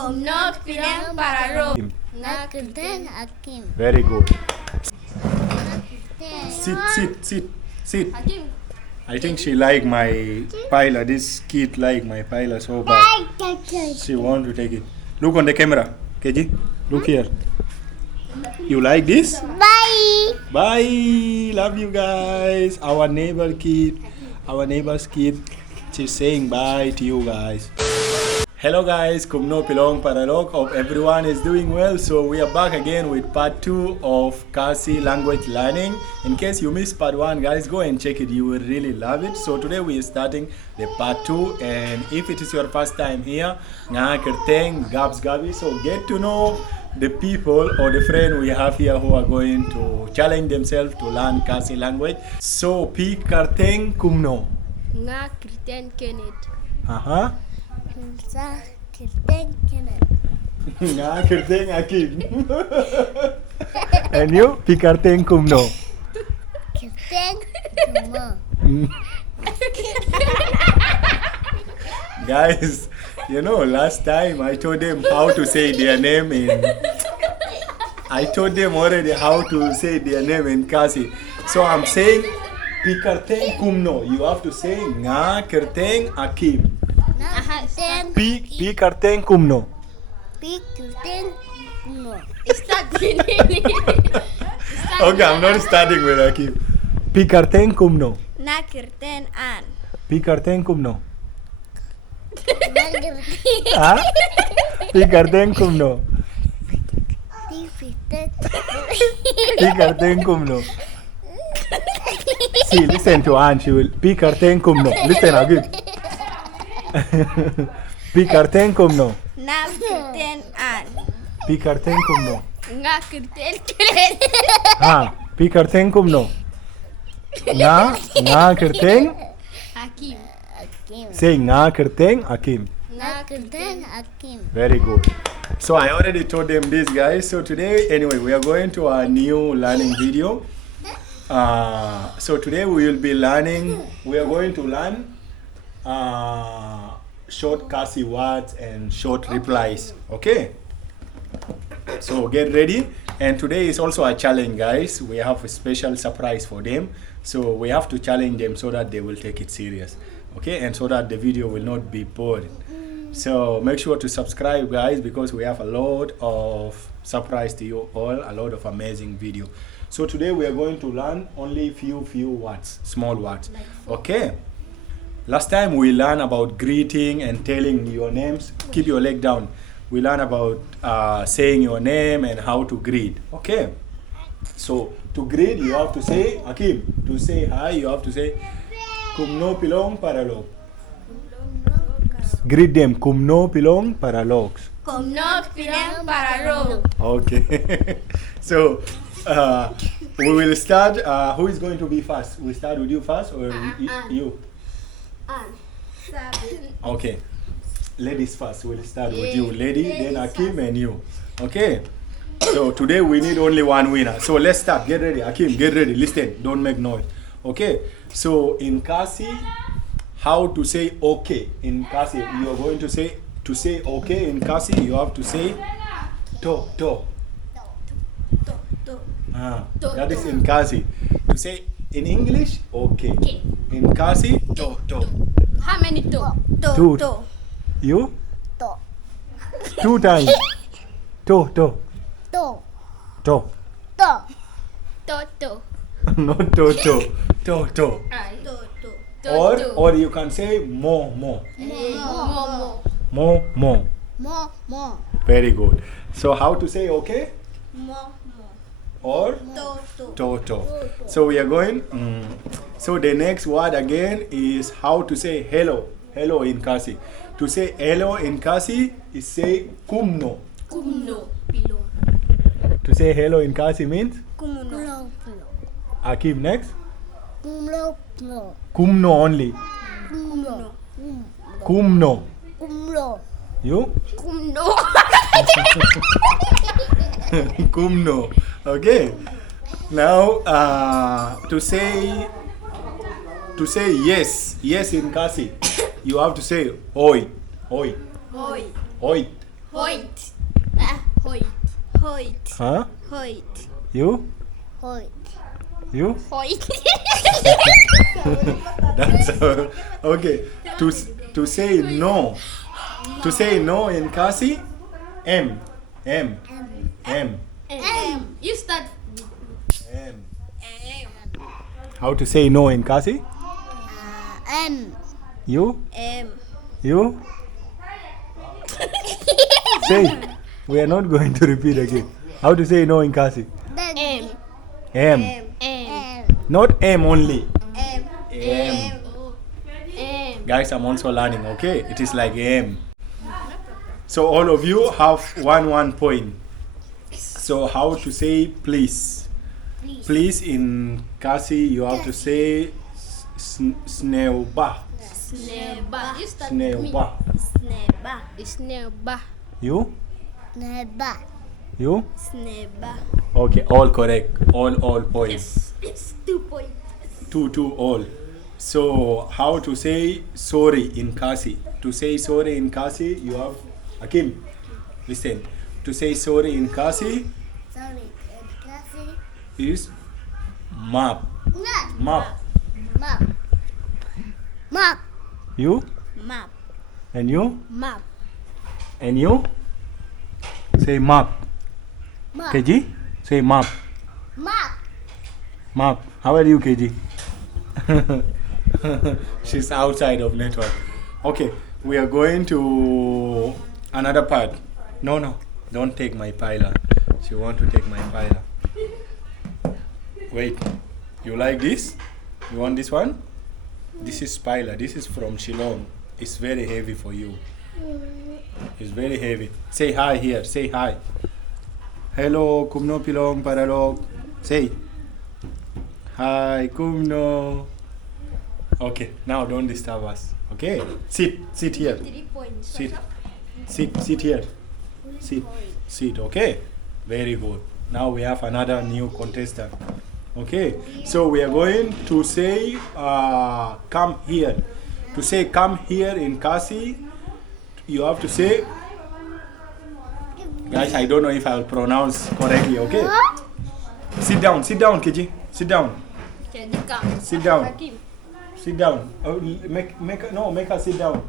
Komnok pinang pararo. Nakirten Hakim. Very good. Sit. Hakim. I think she like my pilot. This kid like my pilot so bad. She want to take it. Look on the camera, KG. Look here. You like this? Bye. Bye. Love you guys. Our neighbor's kid. She's saying bye to you guys. Hello guys, kumno pilong paralog. Hope everyone is doing well. So we are back again with part 2 of Khasi language learning. In case you missed part 1, guys, go and check it. You will really love it. So today we are starting the part 2, and if it is your first time here, nga kerteng gabsgabi. So get to know the people or the friend we have here who are going to challenge themselves to learn Khasi language. So pi karteng kumno. Nga Kristen Kenneth. Kirten Kenneth. Nga kerteng Hakim. And you? Pi karteng kumno. Kirten Kumo. Guys, you know, last time I told them how to say their name I told them already how to say their name in Khasi. So I'm saying pi karteng kumno. You have to say nga kerteng Hakim. Nakirten. Pi karteng kumno. Kirten Kumo. Start. Okay, I'm not starting with Hakim. Pi karteng kumno. Na Kristen An. Pi karteng kumno. Nakirten. Ah? Pi karteng kumno. Kirten. Pi karteng kumno. See, listen to Anne. She will. Pi karteng kumno. Listen again. Pi karteng kumno. Na Kristen An. Pi karteng kumno. Nga Kristen Kenneth. Ha, pi karteng kumno. Nga kerteng. Hakim. Hakim. Say nga kerteng Hakim. Nakirten Hakim. Very good. So I already told them this, guys. So today, anyway, we are going to our new learning video. So today we will be learning. We are going to learn short Khasi words and short replies. Okay. So get ready. And today is also a challenge, guys. We have a special surprise for them. So we have to challenge them so that they will take it serious. Okay, and so that the video will not be boring. So make sure to subscribe, guys, because we have a lot of surprise to you all, a lot of amazing video. So today we are going to learn only few words, small words. Okay. Last time we learned about greeting and telling your names. Keep your leg down. We learned about saying your name and how to greet. Okay. So to greet, you have to say Hakim. To say hi, you have to say kumno pilong paralog. Greet them. Kumno pilong paralogs. Komnok pinang pararo. Okay. So we will start. Who is going to be first? We start with you first, or you? Okay. Ladies first. We'll start with you, lady, then Hakim and you. Okay. So today we need only one winner. So let's start. Get ready, Hakim. Get ready. Listen. Don't make noise. Okay. So in Khasi, how to say okay in Khasi? You are going to say okay in Khasi. You have to say to. That is in Khasi. To say in English, okay. In Khasi, to. How many to? Two. To. You? To. 2 times. To. To. To. To. To. Not to. Ay. To. Or you can say mo. Mo. Mo. Mo. Very good. So how to say okay? Mo. Or to. So we are going. So the next word again is how to say hello. Hello in Khasi. To say hello in Khasi is say kumno. Kumno. Pilong. To say hello in Khasi means Kumno. Hakim next. Kumlo. Kumno only. Kumno. Kumno. Kumlo. You? Kumno. Kumno. Okay. Now to say yes in Khasi, you have to say oi. Hoy. Oi. Hoyt. Hoyt. Hoyt. Huh? Hoyt. You? Hoyt. You? Hoyt. That's okay. To say no. To say no in Khasi, M. You start. M. How to say no in Khasi? M. You? M. You? Say. We are not going to repeat again. How to say no in Khasi? M. M. M. Not M only. M. M. M. Guys, I'm also learning, okay? It is like M. So all of you have 1 point. So how to say please? Please in Khasi you have to say sneuba. Sneba. You start with me. Sneuba. Sneba. Sneba. You? Neba. You? Sneba. Okay, all correct. All points. It's 2 points. 2 all. So how to say sorry in Khasi? To say sorry in Khasi you have Hakim. Listen. To say sorry in Khasi Sorry. Khasi. is map. Map. Map. Map. Map. You? Map. And you? Map. And you? Say map. Map. KG? Say map. Map. Map. How are you, KG? She's outside of network. Okay, we are going to another part. No, don't take my piler. She want to take my piler. Wait, you like this? You want this one? This is piler. This is from Shillong. It's very heavy for you. It's very heavy. Say hi here. Say hi. Hello, kumno pilong paralog. Say hi, kumno. Okay, now don't disturb us. Okay, sit here. 3 points. Sit here. Sit. Okay, very good. Now we have another new contestant. Okay, so we are going to say come here. To say come here in Khasi, you have to say, guys, I don't know if I will pronounce correctly. Okay, sit down, KG. Sit down. Sit down. Sit down. Make her sit down.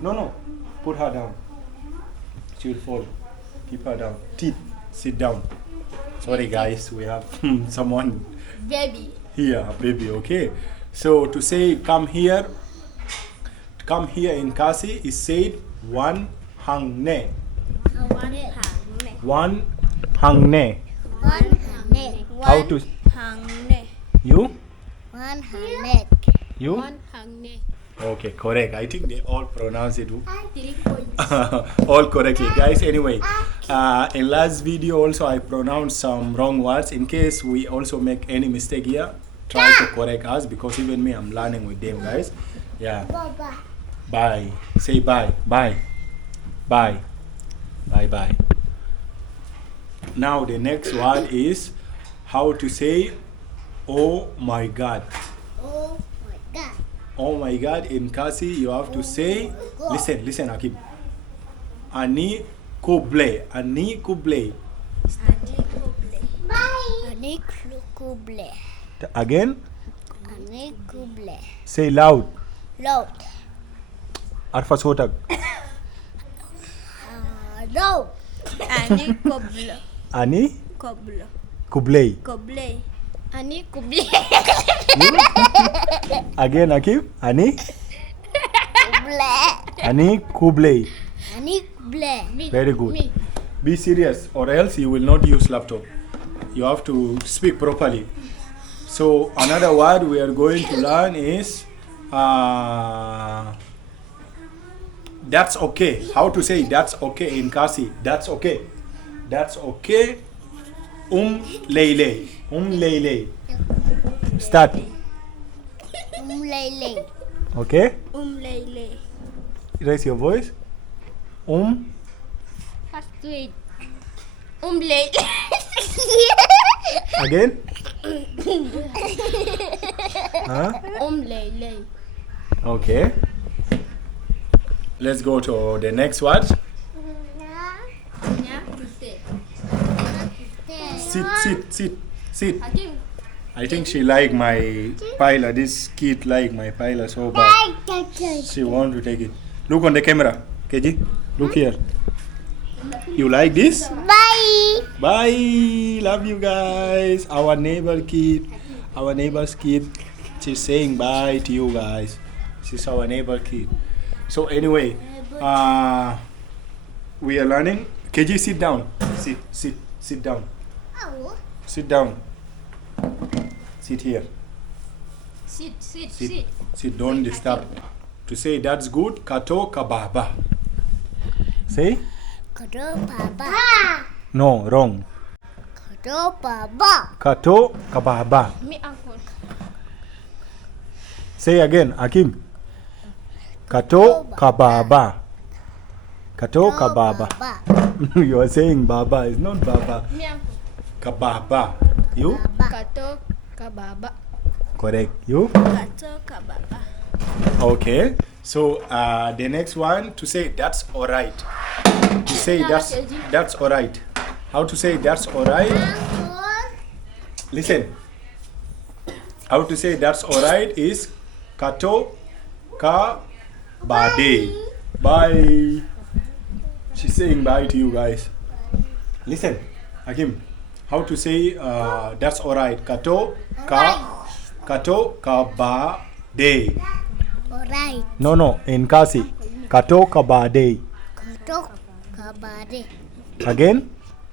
No. Put her down. She will fall. Keep her down. Teeth. Sit down. Sorry guys, we have someone Baby. here, baby, okay? So to say come here in Khasi is said one hang ne. One hang ne. One hand. How to Hangne. you? One hand. You? One hangne. Okay, correct. I think they all pronounce it 3 points. all correctly, guys. Anyway, in last video also I pronounced some wrong words. In case we also make any mistake here, try to correct us, because even me, I'm learning with them, guys. Yeah. Baba. Bye. Say bye. Bye. Bye. Bye bye. Now the next word is how to say oh my god. Oh my God. Oh my god in Khasi you have to say, listen Hakim. Ani kuble. Ani kuble. Ani kuble. Again, Ani kuble. say loud. Loud. Arfa sotak. Loud. Ani koble. Ani Koble. kuble. Koble. Ani kuble. Again Hakim. Ani Kuble. Ani kuble. Ani kuble. Very good. Be serious or else you will not use laptop. You have to speak properly. So another word we are going to learn is that's okay. How to say that's okay in Khasi? That's okay. That's okay. Leile. Leile. Start. Lele. Okay. Lele. Raise your voice. Fast wait. Lele. Again. Huh? Lele. Okay. Let's go to the next word. sit. Hakim. I think she like my pilot. This kid like my pilot so bad. She want to take it. Look on the camera, KG. Look here. You like this? Bye. Bye. Love you guys. Our neighbor's kid. She's saying bye to you guys. She's our neighbor kid. So anyway, we are learning. KG, sit down. Sit down. Sit down. Sit here. Sit. Don't disturb. To say that's good, kato kababa. Say? Kato Baba. No, wrong. Kato Baba. Kato kababa. Me uncle. Say again, Hakim. Kato kababa. Kato kababa. You are saying baba. It's not baba. Me uncle. Kababa. You? Kato kababa. Correct. You? Kato kababa. Okay. So the next one to say that's alright. To say that's alright. How to say that's alright? Listen. How to say that's alright is kato ka bade. Bye. She's saying bye to you guys. Listen, Hakim. How to say that's alright? Kato ka bade. Alright. No, in Khasi. Kato ka bade. Kato Kabade. Again?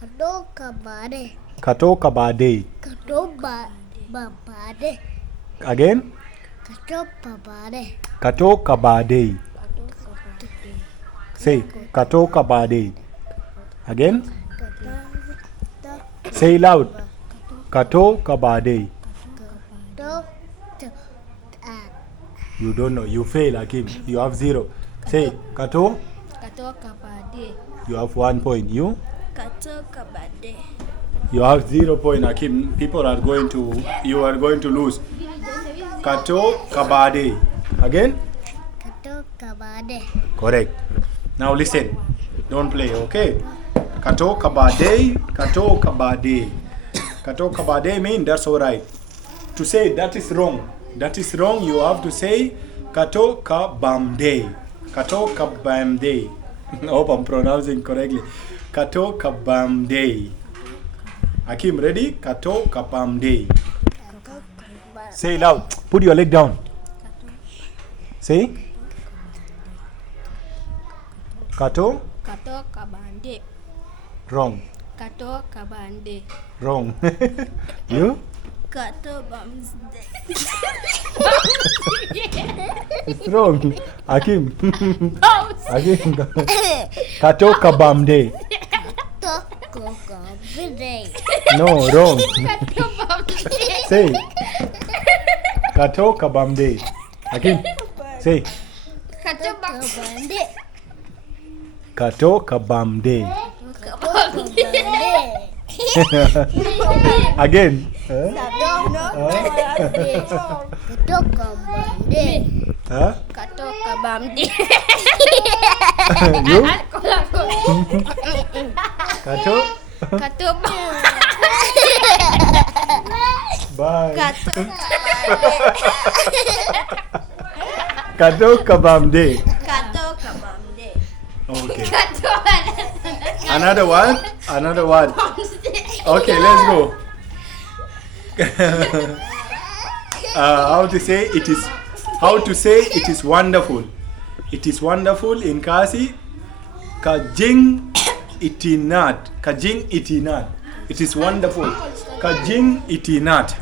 Kato Kabade. Kato ka bade. Kato Babade. Again? Kato Babade. Kato ka bade. Say kato ka bade. Again? Say loud. Kato ka bade. Kato You don't know. You fail, Hakim. You have 0. Say kato. Kato kabade. You have 1 point. You? Kato kabade. You have 0 point, Hakim. People are going to. You are going to lose. Kato kabade. Again? Kato Kabade. Correct. Now listen. Don't play, okay? Kato kabade. Kato kabade. Kato kabade means that's alright. To say that is wrong. That is wrong. You have to say kato kabamde. Kato kabamde. I hope I'm pronouncing correctly. Kato kabamde. Hakim, ready? Kato kabamde. Say loud. Put your leg down. Say. Kato. Kato kabande. Wrong. Kato kabande. Wrong. You? Kato bamsde. It's wrong. Hakim. Hakim. Kato kabamde. Kato Kabade. No, wrong. Kato bamsde. Say. Kato kabamde. Hakim. Say. Kato bamsde. Kabade. Kato kabamde. Kabade. Again. Kato Kabade. Huh? Kato kabamde. You? Kato? Kato Bye. Kato Kato kabamde. Kato kabamde. Okay. Kato Another one. Okay, let's go. How to say it is? How to say it is wonderful? It is wonderful in Khasi. Kajing itinat. Kajing itinat. It is wonderful. Kajing itinat.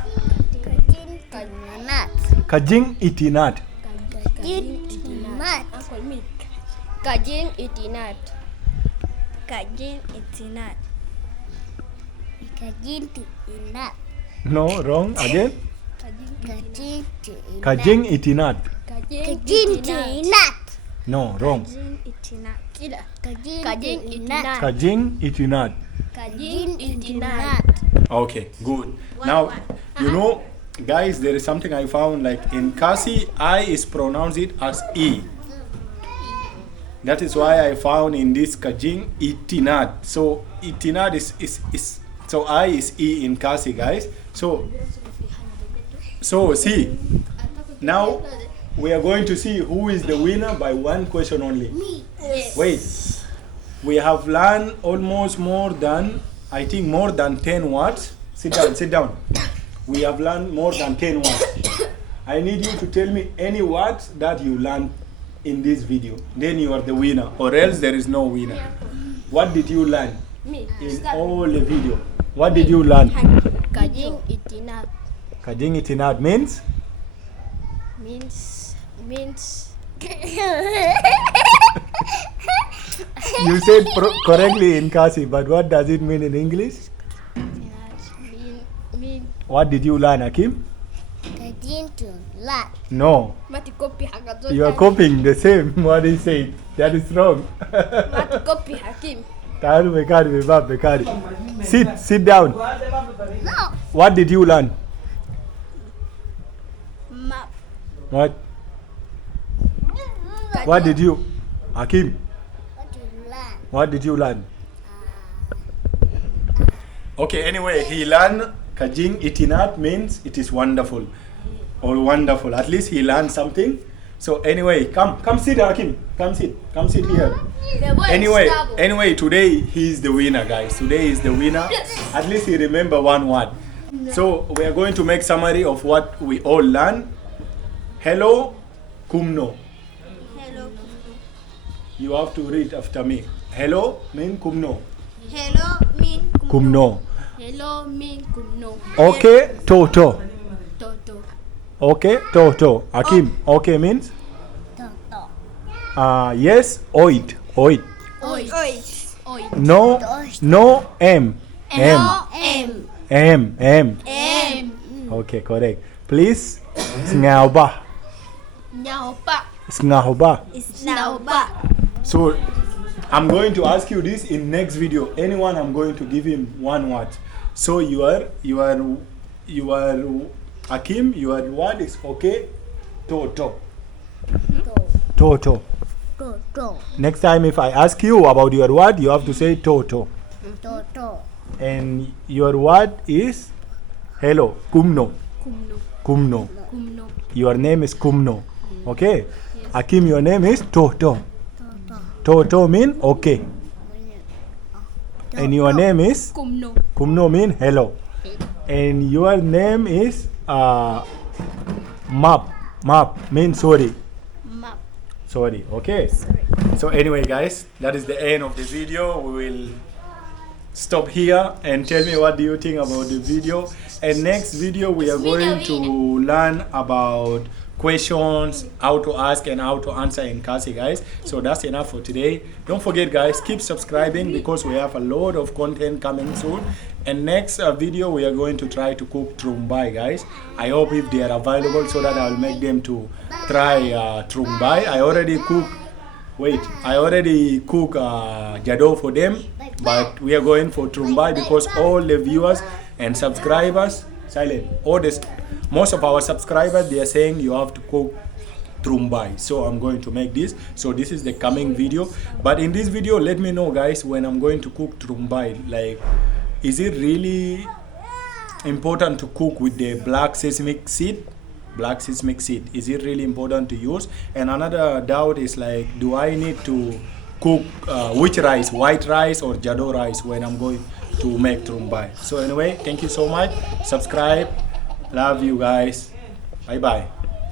Kajing itinat. Kajing itinat. Kajing itinat. No, wrong. Again. Kajing Kajing itinat. itinat. No, wrong. Kajing itinat. Kajing itinat. Kajing itinat. Kajing itinat. Okay, good. Now, you know, guys, there is something I found. Like in Khasi, I is pronounced it as E. That is why I found in this Kajing itinat. So itinat is So I is E in Khasi, guys. So see, now we are going to see who is the winner by one question only. Yes. Wait, we have learned almost more than 10 words. Sit down. We have learned more than 10 words. I need you to tell me any words that you learned in this video. Then you are the winner, or else there is no winner. What did you learn Me. in all the video? What did you learn? Kajing itinat Kajing itinat means? means You said correctly in Khasi, but what does it mean in English? mean What did you learn, Hakim? Kajintinat. No, mati copy hakazo. you are copying the same what he said. That is wrong. Mati copy Hakim. Sit down. No. What did you learn? Map. What? What did you? Hakim, What you learn? what did you learn? Okay, anyway, he learned Kajing itinat means it is wonderful. Or wonderful. At least he learned something. So anyway, come sit, Hakim. Come sit here. The boy Anyway, today he is the winner, guys. Today is the winner. At least he remember one word. So we are going to make summary of what we all learned. Hello, kumno. Hello. You have to read after me. Hello mean kumno. Hello mean Kumno. Hello mean kumno. Okay, toto. Toto. Okay, toto. Hakim, okay means? Toto. Yes, oid. Oi. No, M. M. M. M. Okay, correct. Please, snauba. Nyaupa. Snauba. Naupa. So, I'm going to ask you this in next video. Anyone, I'm going to give him one word. So you are Hakim. Your word is okay. Toto. Toto. Toto. Next time, if I ask you about your word, you have to say toto. Toto. And your word is hello. Kumno. Kumno. Kumno. Your name is Kumno. Okay. Hakim, your name is Toto. Toto. Toto mean okay. And your name is Kumno. Kumno mean hello. And your name is Map. Map mean sorry. Map. Sorry. Okay. So anyway, guys, that is the end of the video. We will stop here and tell me what do you think about the video. And next video we are going to learn about questions, how to ask and how to answer in Khasi, guys. So that's enough for today. Don't forget, guys, keep subscribing because we have a lot of content coming soon. And next video we are going to try to cook trumbai, guys. I hope if they are available so that I will make them to try trumbai. I already cook jado for them, but we are going for trumbai because all the viewers and subscribers most of our subscribers, they are saying you have to cook trumbai. So I'm going to make this. So this is the coming video. But in this video, let me know, guys, when I'm going to cook trumbai, like, is it really important to cook with the black sesame seed? Black sesame seed, is it really important to use? And another doubt is like, do I need to cook which rice, white rice or jado rice when I'm going to make trumbai? So anyway, thank you so much. Subscribe. Love you guys. Bye bye.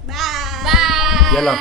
Bye. Yalla.